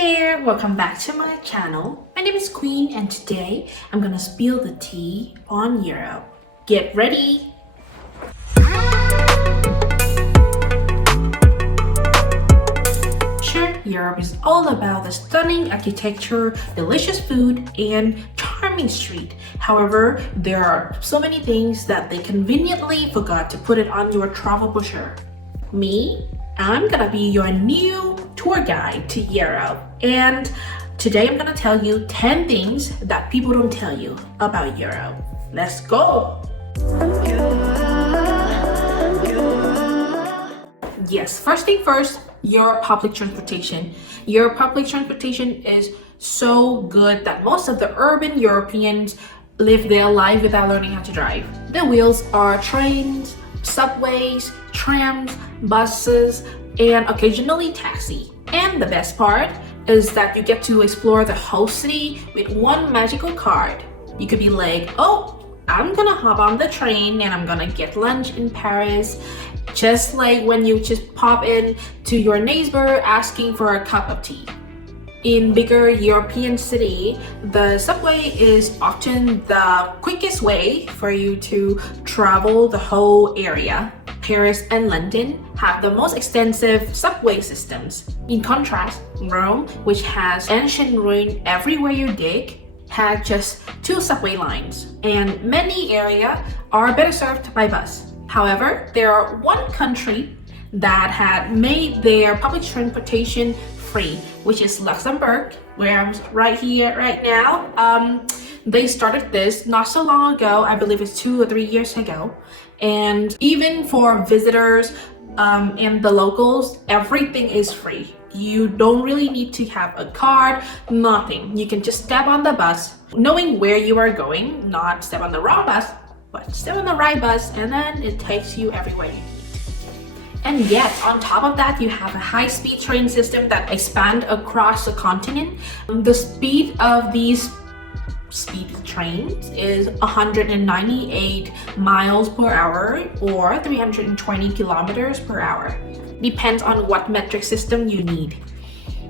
there, welcome back to my channel. My name is Queen and today I'm gonna spill the tea on Europe. Get ready! Sure, Europe is all about the stunning architecture, delicious food, and charming street. However, there are so many things that they conveniently forgot to put it on your travel brochure. I'm gonna be your new tour guide to Europe, and today I'm gonna tell you 10 things that people don't tell you about Europe. Let's go! Yes, first thing first, your public transportation. Your public transportation is so good that most of the urban Europeans live their life without learning how to drive. The wheels are trains, subways, trams, buses, and occasionally taxi. And the best part is that you get to explore the whole city with one magical card. You could be like, oh, I'm gonna hop on the train and I'm gonna get lunch in Paris, just like when you just pop in to your neighbor asking for a cup of tea. In bigger European city, the subway is often the quickest way for you to travel the whole area. Paris and London have the most extensive subway systems. In contrast, Rome, which has ancient ruin everywhere you dig, had just 2 subway lines, and many areas are better served by bus. However, there are one country that had made their public transportation free, which is Luxembourg, where I'm right here right now. They started this not so long ago. I believe it's 2 or 3 years ago, and even for visitors and the locals, everything is free. You don't really need to have a card, nothing. You can just step on the bus, knowing where you are going, not step on the wrong bus, but step on the right bus, and then it takes you everywhere you need. And yet, on top of that, you have a high-speed train system that expands across the continent. The speed of these speed trains is 198 miles per hour or 320 kilometers per hour. Depends on what metric system you need.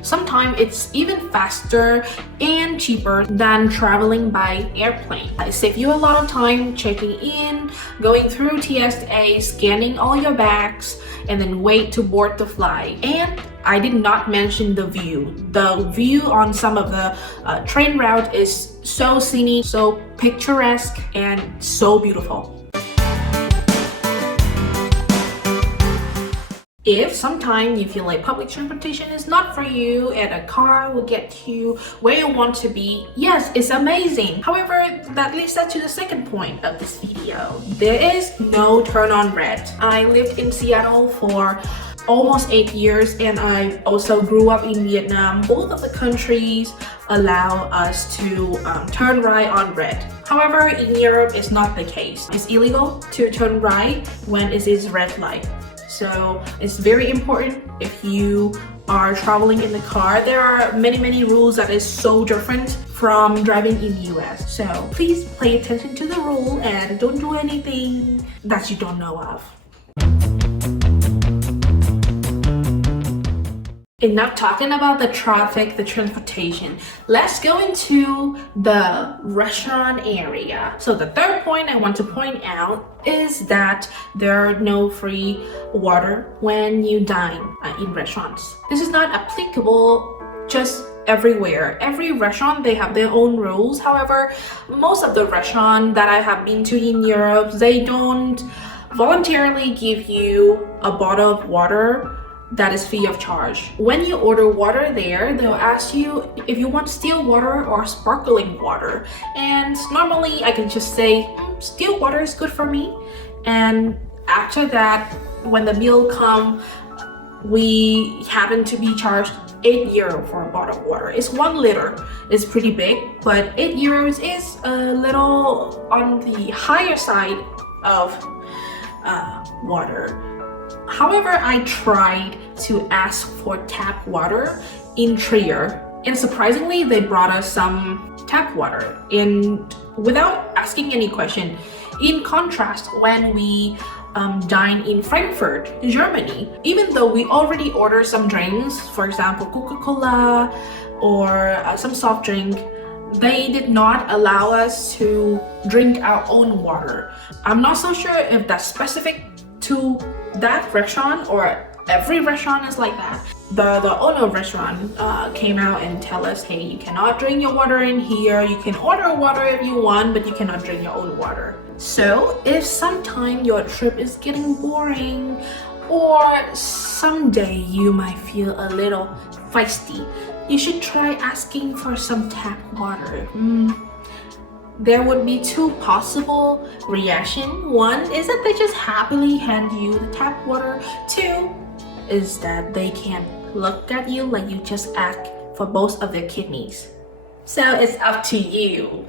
Sometimes it's even faster and cheaper than traveling by airplane. It saves you a lot of time checking in, going through TSA, scanning all your bags, and then wait to board the flight. And I did not mention the view. The view on some of the train route is so scenic, so picturesque, and so beautiful. If sometimes you feel like public transportation is not for you and a car will get you where you want to be, yes, it's amazing. However, that leads us to the second point of this video. There is no turn on red. I lived in Seattle for almost 8 years, and I also grew up in Vietnam. Both of the countries allow us to turn right on red. However, in Europe, it's not the case. It's illegal to turn right when it is red light. So it's very important if you are traveling in the car. There are many rules that is so different from driving in the US. So please pay attention to the rule and don't do anything that you don't know of. Enough talking about the traffic, the transportation. Let's go into the restaurant area. So the third point I want to point out is that there are no free water when you dine in restaurants. This is not applicable just everywhere. Every restaurant, they have their own rules. However, most of the restaurants that I have been to in Europe, they don't voluntarily give you a bottle of water that is free of charge. When you order water there, they'll ask you if you want still water or sparkling water. And normally I can just say, still water is good for me. And after that, when the meal comes, we happen to be charged €8 for a bottle of water. It's 1 liter. It's pretty big, but €8 is a little on the higher side of water. However, I tried to ask for tap water in Trier, and surprisingly, they brought us some tap water and without asking any question. In contrast, when we dine in Frankfurt, Germany. Even though we already ordered some drinks, for example, Coca-Cola or some soft drink, they did not allow us to drink our own water. I'm not so sure if that's specific to that restaurant or every restaurant is like that. The owner of restaurant came out and tell us, hey, you cannot drink your water in here. You can order water if you want, but you cannot drink your own water. So if sometime your trip is getting boring or someday you might feel a little feisty, you should try asking for some tap water. There would be two possible reactions. One is that they just happily hand you the tap water. Two is that they can look at you like you just asked for both of their kidneys. So it's up to you.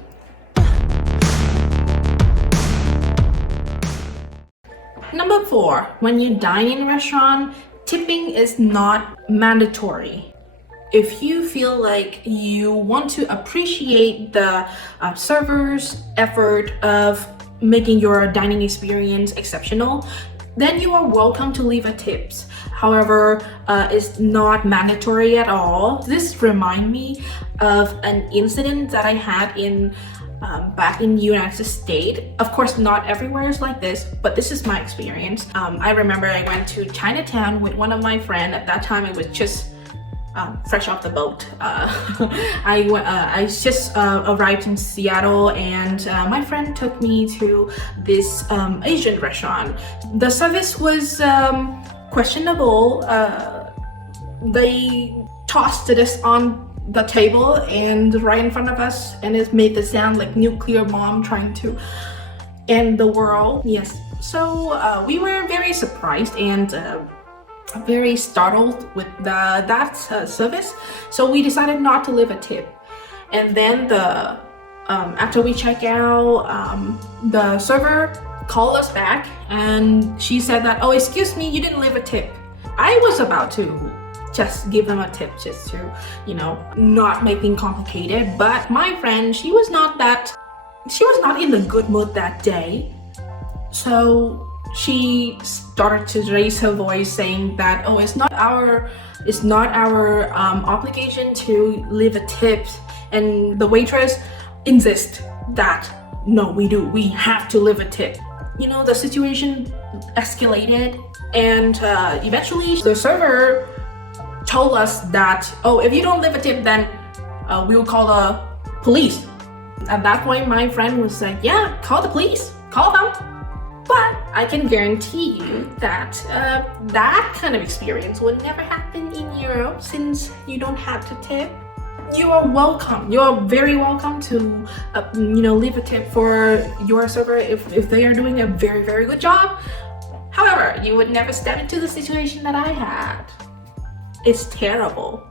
Number 4, when you dine in a restaurant, tipping is not mandatory. If you feel like you want to appreciate the server's effort of making your dining experience exceptional, then you are welcome to leave a tips. However, it's not mandatory at all. This reminds me of an incident that I had in back in the United States. Of course, not everywhere is like this, but this is my experience. I remember I went to Chinatown with one of my friends. At that time, it was just fresh off the boat. I just arrived in Seattle, and my friend took me to this Asian restaurant. The service was questionable. They tossed this on the table and right in front of us, and it made the sound like nuclear bomb trying to end the world. Yes, so we were very surprised and very startled with that service, so we decided not to leave a tip. And then after we check out, the server called us back and she said that, oh, excuse me, you didn't leave a tip. I was about to just give them a tip just to, not make things complicated, but my friend, she was not in the good mood that day, so she started to raise her voice saying that, oh, it's not our obligation to leave a tip. And the waitress insists that, no, we have to leave a tip. The situation escalated, and eventually the server told us that, oh, if you don't leave a tip, then we will call the police. At that point, my friend was like, yeah, call the police, call them. But I can guarantee you that that kind of experience would never happen in Europe, since you don't have to tip. You are welcome. You are very welcome to, leave a tip for your server if they are doing a very, very good job. However, you would never step into the situation that I had. It's terrible.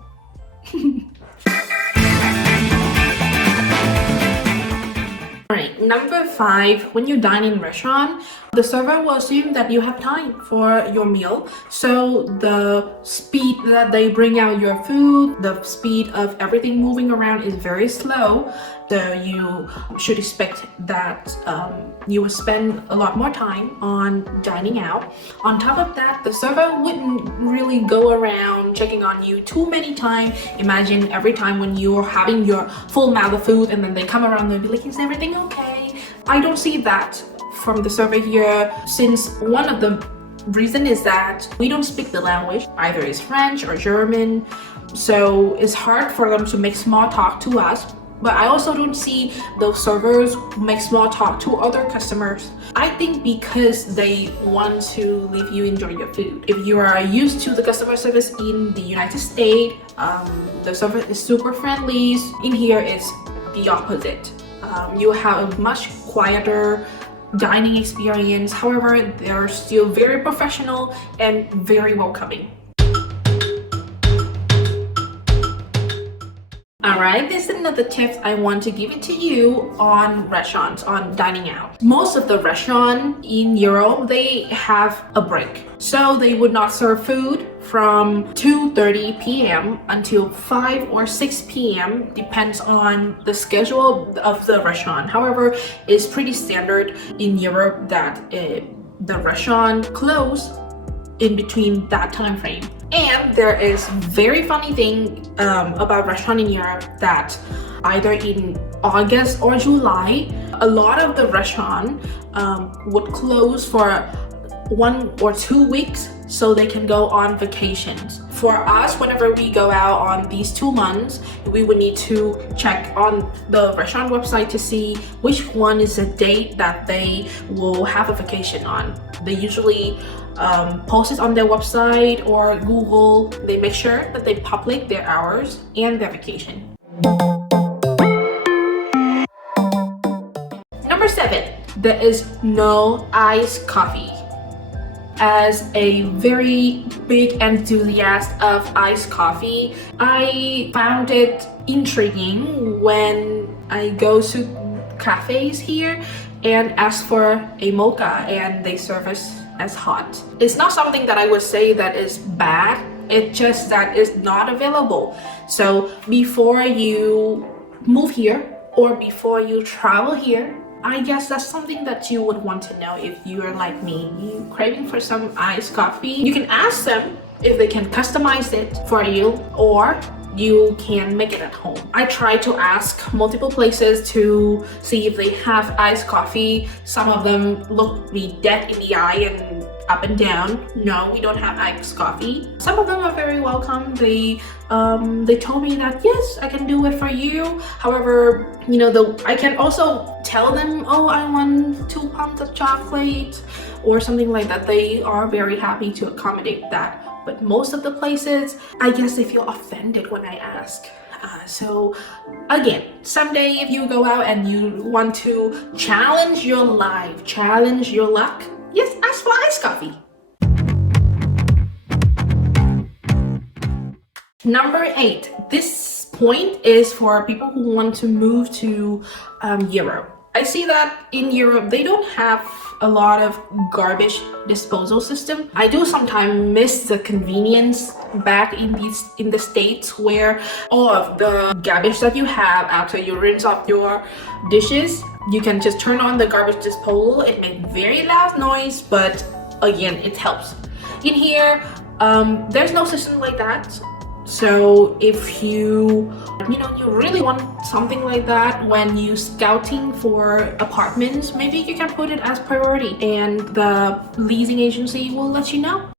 Alright, number 5, when you dine in a restaurant, the server will assume that you have time for your meal. So the speed that they bring out your food, the speed of everything moving around is very slow. So you should expect that you will spend a lot more time on dining out. On top of that, the server wouldn't really go around checking on you too many times. Imagine every time when you're having your full mouth of food and then they come around and be like, is everything okay? I don't see that from the server here, since one of the reason is that we don't speak the language. Either it's French or German, so it's hard for them to make small talk to us. But I also don't see those servers make small talk to other customers. I think because they want to leave you enjoy your food. If you are used to the customer service in the United States, the server is super friendly. In here, it's the opposite. You have a much quieter dining experience. However, they're still very professional and very welcoming. Alright, this is another tip I want to give it to you on restaurants, on dining out. Most of the restaurants in Europe, they have a break. So they would not serve food from 2:30 p.m. until 5 or 6 p.m. depends on the schedule of the restaurant. However, it's pretty standard in Europe that the restaurant close in between that time frame. And there is very funny thing about restaurant in Europe that either in August or July, a lot of the restaurant would close for 1 or 2 weeks so they can go on vacations. For us, whenever we go out on these 2 months, we would need to check on the restaurant website to see which one is the date that they will have a vacation on. They usually post it on their website or Google. They make sure that they publish their hours and their vacation. Number 7, there is no iced coffee. As a very big enthusiast of iced coffee, I found it intriguing when I go to cafes here and ask for a mocha and they serve us as hot. It's not something that I would say that is bad, it's just that it's not available. So before you move here or before you travel here, I guess that's something that you would want to know if you're like me, you craving for some iced coffee. You can ask them if they can customize it for you, or you can make it at home. I try to ask multiple places to see if they have iced coffee. Some of them look me dead in the eye and up and down, no, we don't have iced coffee. Some of them are very welcome. They told me that yes, I can do it for you. However, I can also tell them, oh, I want 2 pounds of chocolate or something like that. They are very happy to accommodate that. But most of the places, I guess they feel offended when I ask. So again, someday if you go out and you want to challenge your life, challenge your luck, yes, ask for iced coffee. Number 8, this point is for people who want to move to Europe. I see that in Europe, they don't have a lot of garbage disposal system. I do sometimes miss the convenience back in the States where all of the garbage that you have after you rinse off your dishes, you can just turn on the garbage disposal. It makes very loud noise, but again, it helps. In here, there's no system like that. So if you really want something like that when you scouting for apartments, maybe you can put it as priority and the leasing agency will let you know.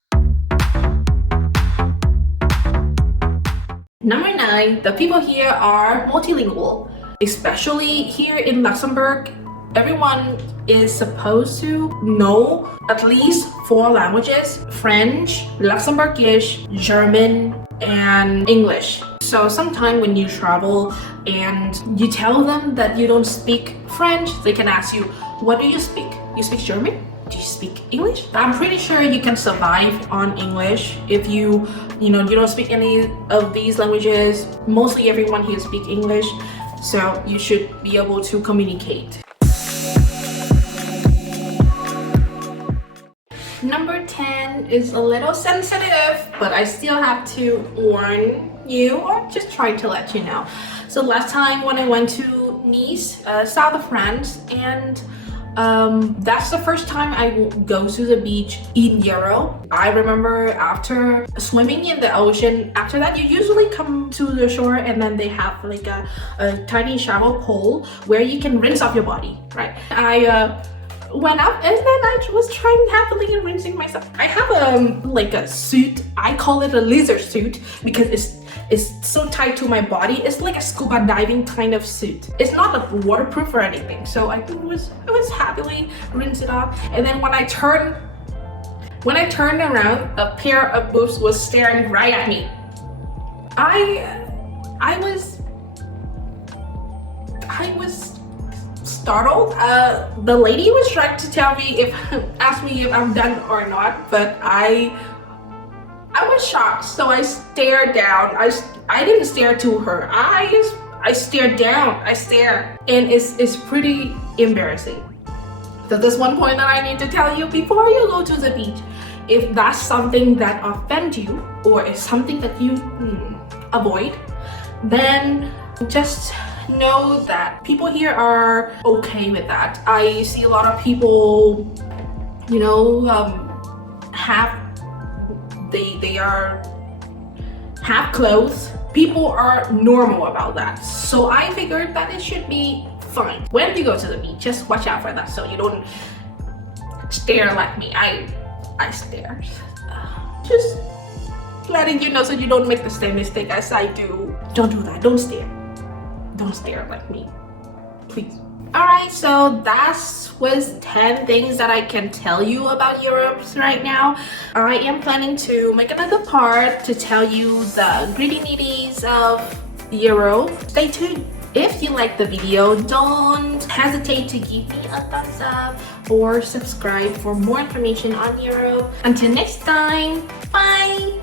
Number 9, the people here are multilingual, especially here in Luxembourg. Everyone is supposed to know at least 4 languages: French, Luxembourgish, German, and English. So sometime when you travel and you tell them that you don't speak French, they can ask you, what do you speak? You speak German? Do you speak English? I'm pretty sure you can survive on English if you don't speak any of these languages. Mostly everyone here speaks English, so you should be able to communicate. Number 10 is a little sensitive, but I still have to warn you or just try to let you know. So last time when I went to Nice, south of France, and that's the first time I go to the beach in Europe. I remember after swimming in the ocean, after that you usually come to the shore and then they have like a tiny shower pole where you can rinse off your body, right? I went up and then I was trying happily and rinsing myself. I have a suit. I call it a lizard suit because it's so tight to my body. It's like a scuba diving kind of suit. It's not waterproof or anything. So I was happily rinse it off. And then when I turned around, a pair of boobs was staring right at me. I was startled. The lady was trying to ask me if I'm done or not, but I was shocked, so I stared down. I didn't stare to her eyes. I stared down. And it's pretty embarrassing. So there's one point that I need to tell you before you go to the beach. If that's something that offends you or is something that you avoid, then just know that people here are okay with that. I see a lot of people you know, have they are half clothes. People are normal about that. So I figured that it should be fine. When you go to the beach, just watch out for that so you don't stare like me. I stare. Just letting you know so you don't make the same mistake as I do. Don't do that. Don't stare. Don't stare like me, please. Alright, so that was 10 things that I can tell you about Europe right now. I am planning to make another part to tell you the gritty-nitties of Europe. Stay tuned. If you like the video, don't hesitate to give me a thumbs up or subscribe for more information on Europe. Until next time, bye!